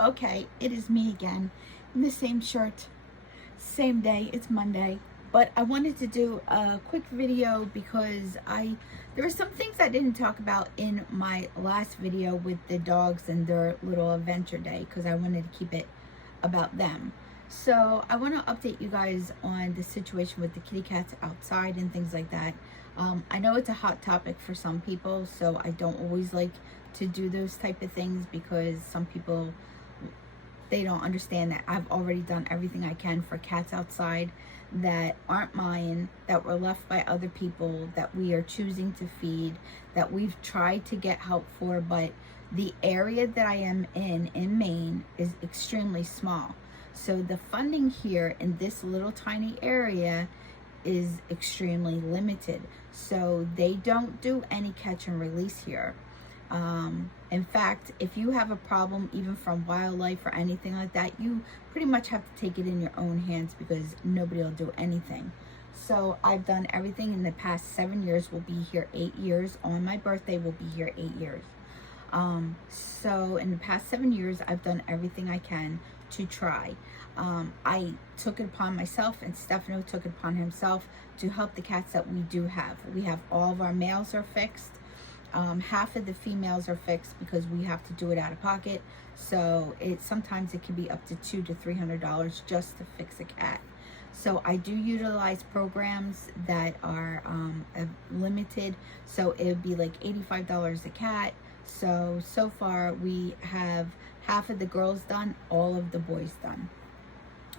Okay, it is me again in the same shirt, same day. It's Monday, but I wanted to do a quick video because there were some things I didn't talk about in my last video with the dogs and their little adventure day because I wanted to keep it about them. So I want to update you guys on the situation with the kitty cats outside and things like that. I know it's a hot topic for some people, so I don't always like to do those type of things because some people, they don't understand that I've already done everything I can for cats outside that aren't mine, that were left by other people, that we are choosing to feed, that we've tried to get help for, but the area that I am in Maine is extremely small. So the funding here in this little tiny area is extremely limited. So they don't do any catch and release here. In fact, if you have a problem even from wildlife or anything like that, you pretty much have to take it in your own hands because nobody will do anything. So I've done everything in the past 7 years. We'll be here 8 years. On my birthday, we'll be here 8 years. So in the past 7 years, I've done everything I can to try. I took it upon myself, and Stefano took it upon himself to help the cats that we do have. We have all of our males are fixed. Half of the females are fixed because we have to do it out of pocket. So sometimes it can be up to $200 to $300 just to fix a cat. So I do utilize programs that are limited. So it would be like $85 a cat. So far we have half of the girls done, all of the boys done.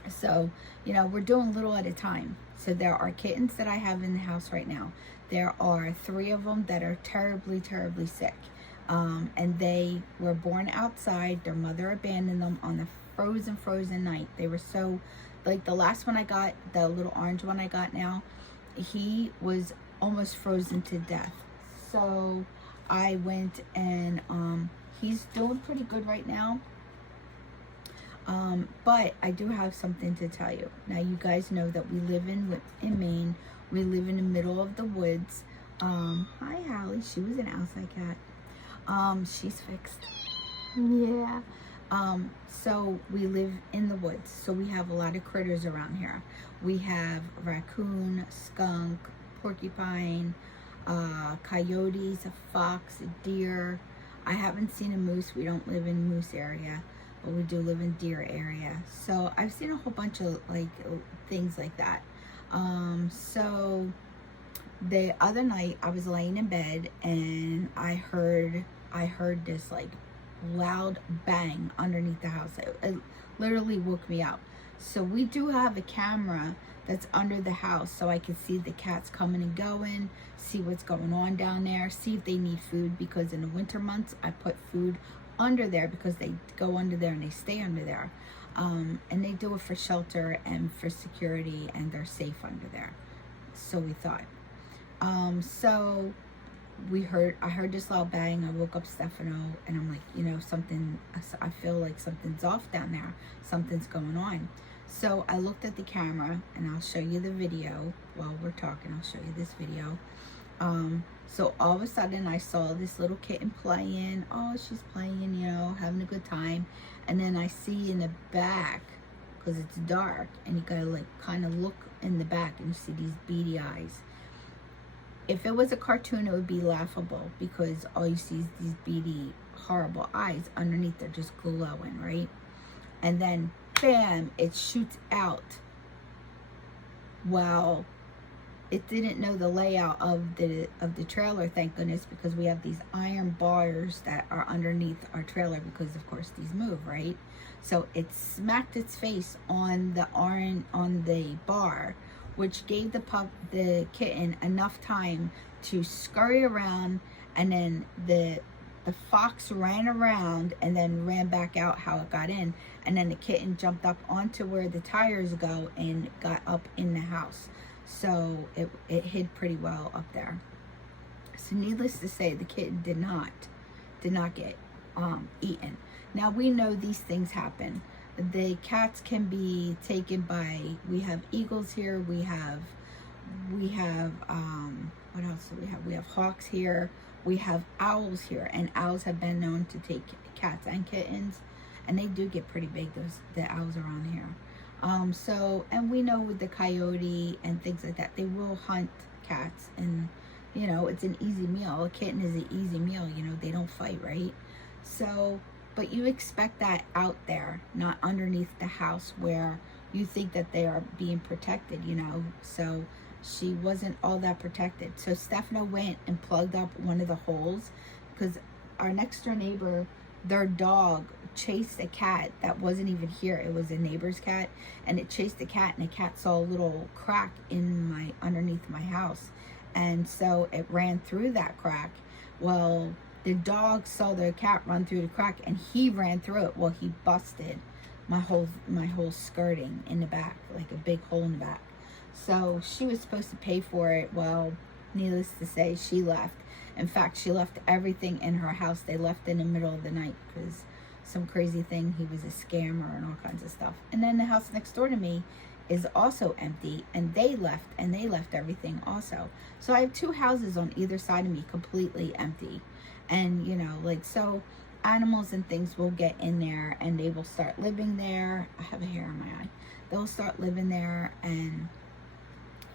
So, we're doing little at a time. So there are kittens that I have in the house right now. There are 3 of them that are terribly, terribly sick. And they were born outside. Their mother abandoned them on the frozen night. They were so, like the last one I got, the little orange one I got now, he was almost frozen to death. So I went and he's doing pretty good right now. But I do have something to tell you. Now, you guys know that we live in Maine. We live in the middle of the woods. Hi, Hallie. She was an outside cat. She's fixed. Yeah. So we live in the woods. So we have a lot of critters around here. We have raccoon, skunk, porcupine, coyotes, a fox, a deer. I haven't seen a moose. We don't live in moose area. But we do live in deer area. So I've seen a whole bunch of things like that. So the other night I was laying in bed and I heard this loud bang underneath the house. It literally woke me up. So we do have a camera that's under the house so I can see the cats coming and going, see what's going on down there, see if they need food, because in the winter months I put food under there because they go under there and they stay under there. And they do it for shelter and for security, and they're safe under there. So we thought. So I heard this loud bang. I woke up Stefano and I'm like, something, I feel like something's off down there. Something's going on. So I looked at the camera, and I'll show you the video while we're talking. I'll show you this video. So all of a sudden I saw this little kitten playing. Oh, she's playing, having a good time. And then I see in the back, because it's dark, and you gotta kind of look in the back and you see these beady eyes. If it was a cartoon, it would be laughable because all you see is these beady, horrible eyes underneath. They're just glowing, right? And then, bam, it shoots out. Well, it didn't know the layout of the trailer, thank goodness, because we have these iron bars that are underneath our trailer because of course these move, right? So it smacked its face on the bar, which gave the kitten enough time to scurry around, and then the fox ran around and then ran back out how it got in, and then the kitten jumped up onto where the tires go and got up in the house. So it hid pretty well up there. So needless to say, the kitten did not get eaten. Now we know these things happen. The cats can be taken by, we have eagles here, we have what else do we have? We have hawks here, we have owls here, and owls have been known to take cats and kittens. and they do get pretty big, the owls around here. So, and we know with the coyote and things like that, they will hunt cats, and you know, it's an easy meal. A kitten is an easy meal, you know, they don't fight, right? So, but you expect that out there, not underneath the house where you think that they are being protected, you know. So she wasn't all that protected. So Stefano went and plugged up one of the holes, because our next door neighbor, their dog chased a cat that wasn't even here. It was a neighbor's cat, and it chased the cat, and the cat saw a little crack in underneath my house, and so it ran through that crack. Well, the dog saw the cat run through the crack, and he ran through it. Well, he busted my whole skirting in the back, like a big hole in the back. So she was supposed to pay for it. Well, needless to say, she left. In fact, she left everything in her house. They left in the middle of the night because some crazy thing, he was a scammer and all kinds of stuff. And then the house next door to me is also empty, and they left everything also. So I have two houses on either side of me completely empty. And you know, like, so animals and things will get in there and they will start living there. I have a hair on my eye. They'll start living there, and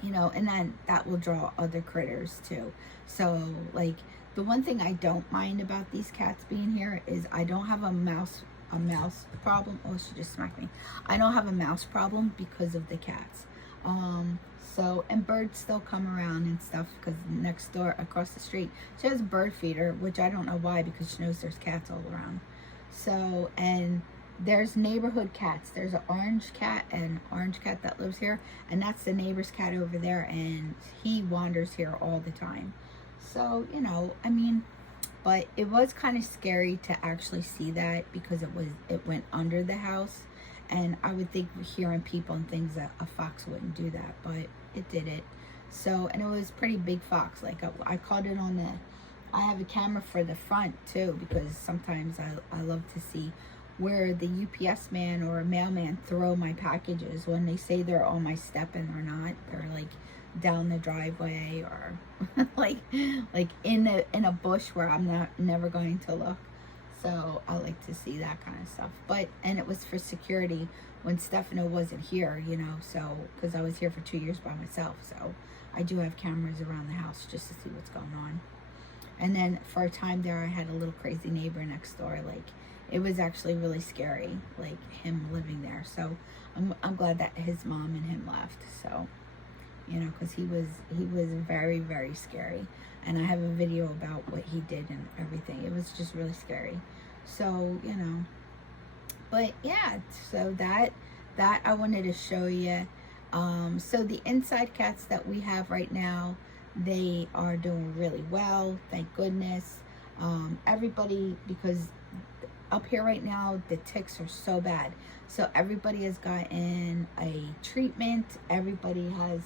you know, and then that will draw other critters too. So like, the one thing I don't mind about these cats being here is I don't have a mouse problem. Oh, she just smacked me. I don't have a mouse problem because of the cats. So, and birds still come around and stuff, because next door, across the street, she has a bird feeder, which I don't know why, because she knows there's cats all around. So, and there's neighborhood cats. There's an orange cat that lives here, and that's the neighbor's cat over there, and he wanders here all the time. So, you know, I mean, but it was kind of scary to actually see that, because it went under the house, and I would think, hearing people and things, that a fox wouldn't do that, but it did it. So, and it was pretty big fox. Like, I caught it on I have a camera for the front too, because sometimes I love to see where the UPS man or a mailman throw my packages, when they say they're on my step and they're not. They're like down the driveway, or like in a bush where I'm never going to look. So I like to see that kind of stuff. But, and it was for security when Stefano wasn't here, you know, so, because I was here for 2 years by myself. So I do have cameras around the house just to see what's going on. And then for a time there, I had a little crazy neighbor next door. Like, it was actually really scary, like him living there. So I'm glad that his mom and him left. So, you know, because he was very, very scary. And I have a video about what he did and everything. It was just really scary. So, you know, but yeah, so that I wanted to show you. So the inside cats that we have right now, they are doing really well, thank goodness. Everybody, because up here right now, the ticks are so bad. So everybody has gotten a treatment. Everybody has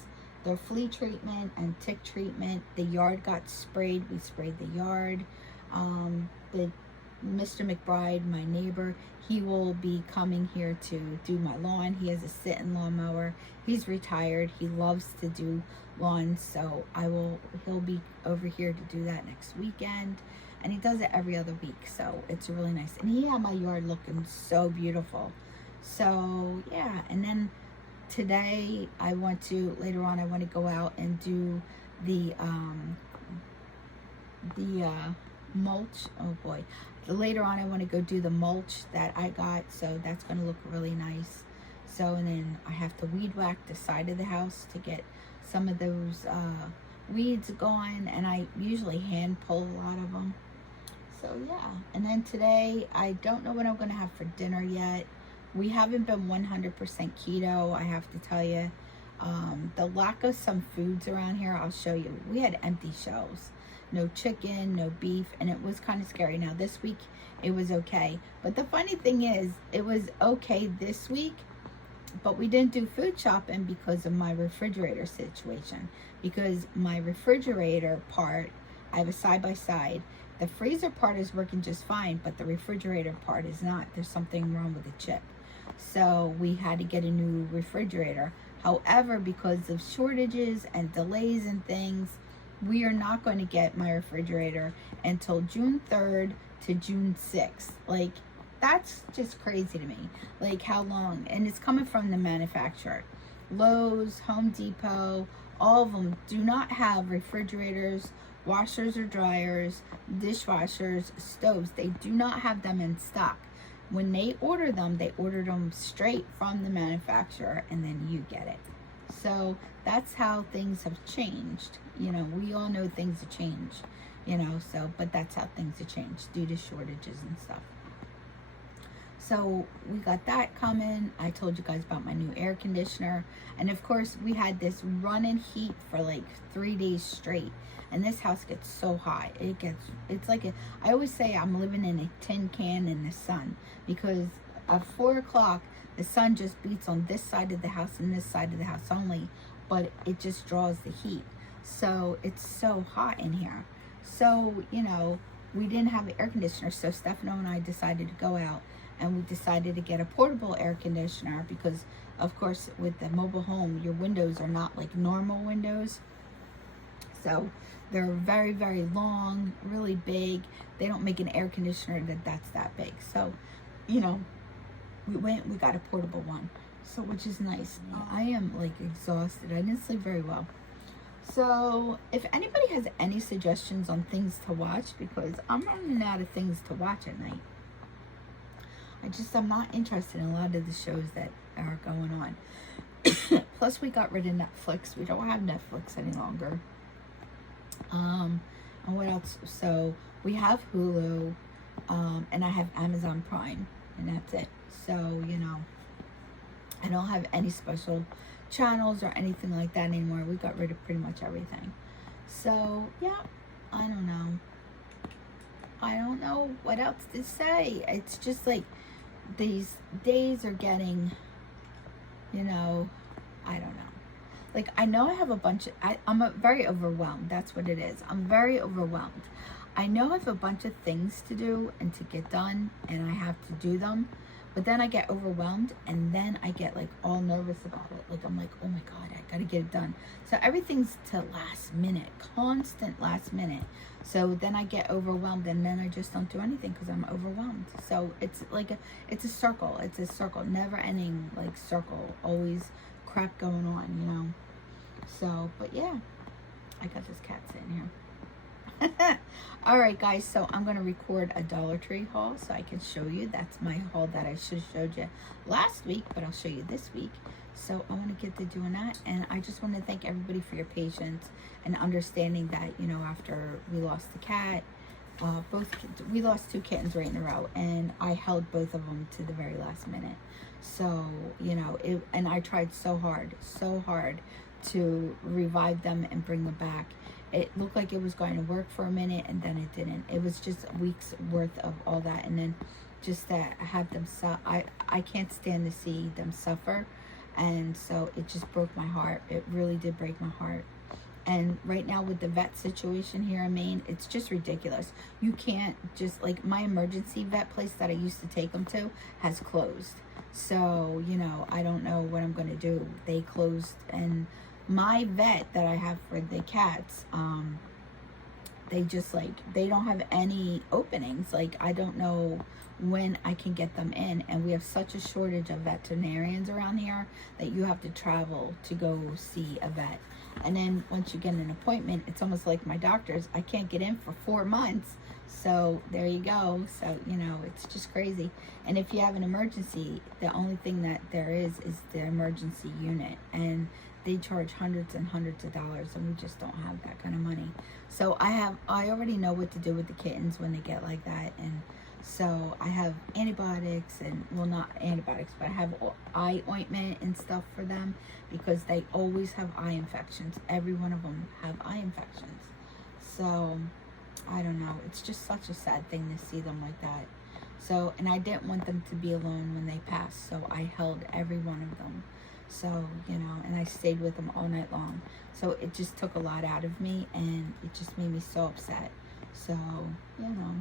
their flea treatment and tick treatment. The yard got sprayed. We sprayed the yard. Mr. McBride, my neighbor, he will be coming here to do my lawn. He has a sit-in lawnmower. He's retired. He loves to do lawns, so he'll be over here to do that next weekend. And he does it every other week, so it's really nice. And he had my yard looking so beautiful. So yeah, and then today later on I want to go out and do the mulch. Oh boy, later on I want to go do the mulch that I got, so that's going to look really nice. So, and then I have to weed whack the side of the house to get some of those weeds gone, and I usually hand pull a lot of them. So yeah, and then today I don't know what I'm going to have for dinner yet. We haven't been 100% keto, I have to tell you. The lack of some foods around here, I'll show you. We had empty shelves. No chicken, no beef, and it was kind of scary. Now this week, it was okay. But the funny thing is, it was okay this week, but we didn't do food shopping because of my refrigerator situation. Because my refrigerator part, I have a side-by-side. The freezer part is working just fine, but the refrigerator part is not. There's something wrong with the chip. So we had to get a new refrigerator. However, because of shortages and delays and things, we are not going to get my refrigerator until June 3rd to June 6th. Like, that's just crazy to me. Like, how long? And it's coming from the manufacturer. Lowe's, Home Depot, all of them do not have refrigerators, washers or dryers, dishwashers, stoves. They do not have them in stock. When they order them, they order them straight from the manufacturer, and then you get it. So that's how things have changed. You know, we all know things have changed, you know, so, but that's how things have changed due to shortages and stuff. So we got that coming. I told you guys about my new air conditioner. And of course, we had this running heat for like 3 days straight. And this house gets so hot. It's like I always say I'm living in a tin can in the sun. Because at 4 o'clock, the sun just beats on this side of the house and this side of the house only. But it just draws the heat. So it's so hot in here. So, you know, we didn't have an air conditioner. So Stefano and I decided to go out. And we decided to get a portable air conditioner because, of course, with the mobile home, your windows are not like normal windows. So they're very, very long, really big. They don't make an air conditioner that's that big. So, you know, we got a portable one. So, which is nice. I am like exhausted. I didn't sleep very well. So if anybody has any suggestions on things to watch, because I'm running out of things to watch at night. I'm not interested in a lot of the shows that are going on. Plus, we got rid of Netflix. We don't have Netflix any longer. And what else? So, we have Hulu, and I have Amazon Prime, and that's it. So, you know, I don't have any special channels or anything like that anymore. We got rid of pretty much everything. So, yeah, I don't know. I don't know what else to say. It's just like, these days are getting, you know, I don't know. Like, I know I have a bunch of, I'm very overwhelmed. That's what it is. I'm very overwhelmed. I know I have a bunch of things to do and to get done, and I have to do them. But then I get overwhelmed, and then I get like all nervous about it. Like, I'm like, oh my God, I gotta get it done. So everything's to last minute, constant last minute. So then I get overwhelmed, and then I just don't do anything because I'm overwhelmed. So it's like it's a circle. It's a circle, never ending like circle. Always crap going on, you know. So, but yeah, I got this cat sitting here. All right, guys, so I'm going to record a Dollar Tree haul so I can show you. That's my haul that I should have showed you last week, but I'll show you this week. So I want to get to doing that, and I just want to thank everybody for your patience and understanding that, you know, after we lost the cat, we lost 2 kittens right in a row, and I held both of them to the very last minute. So, you know, and I tried so hard to revive them and bring them back. It looked like it was going to work for a minute, and then it didn't. It was just weeks worth of all that, and then just that I have them I can't stand to see them suffer, and so it just broke my heart. It really did break my heart. And right now with the vet situation here in Maine, it's just ridiculous. You can't just, like, my emergency vet place that I used to take them to has closed. So, you know, I don't know what I'm going to do. They closed, and my vet that I have for the cats, they just, like, they don't have any openings. Like, I don't know when I can get them in, and we have such a shortage of veterinarians around here that you have to travel to go see a vet. And then once you get an appointment, it's almost like my doctor's. I can't get in for 4 months. So there you go. So, you know, it's just crazy. And if you have an emergency, the only thing that there is the emergency unit, and they charge hundreds and hundreds of dollars, and we just don't have that kind of money. So I already know what to do with the kittens when they get like that. And so I have antibiotics, and, well, not antibiotics, but I have eye ointment and stuff for them because they always have eye infections. Every one of them have eye infections. So I don't know. It's just such a sad thing to see them like that. So, and I didn't want them to be alone when they passed, so I held every one of them. So, you know, and I stayed with them all night long. So it just took a lot out of me, and it just made me so upset. So, you know,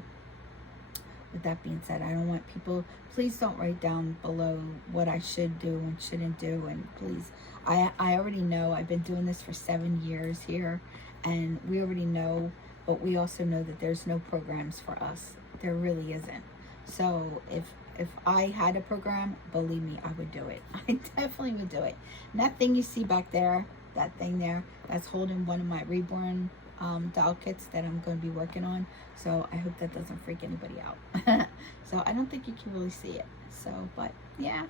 with that being said, I don't want people, please don't write down below what I should do and shouldn't do. And please, I already know. I've been doing this for 7 years here, and we already know, but we also know that there's no programs for us. There really isn't. So if If I had a program, believe me, I would do it. I definitely would do it. And that thing you see back there, that thing there, that's holding one of my reborn doll kits that I'm going to be working on. So I hope that doesn't freak anybody out. So I don't think you can really see it. So, but yeah.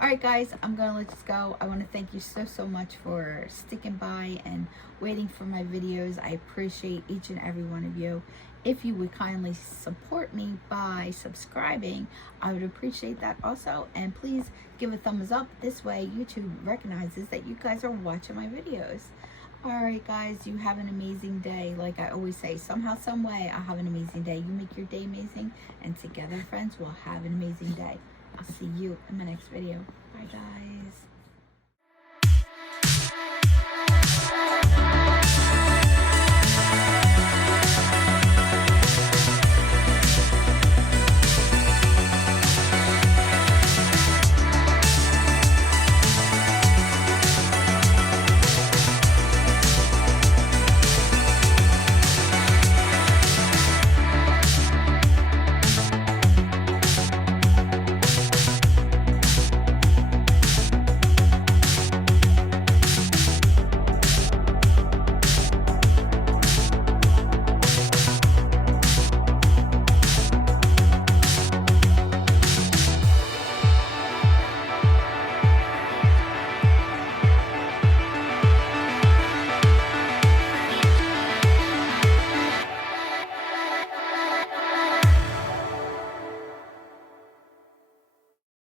All right, guys, I'm going to let this go. I want to thank you so much for sticking by and waiting for my videos. I appreciate each and every one of you. If you would kindly support me by subscribing, I would appreciate that also. And please give a thumbs up. This way, YouTube recognizes that you guys are watching my videos. All right, guys, you have an amazing day. Like I always say, somehow, some way, I'll have an amazing day. You make your day amazing, and together, friends, we'll have an amazing day. I'll see you in my next video. Bye, guys.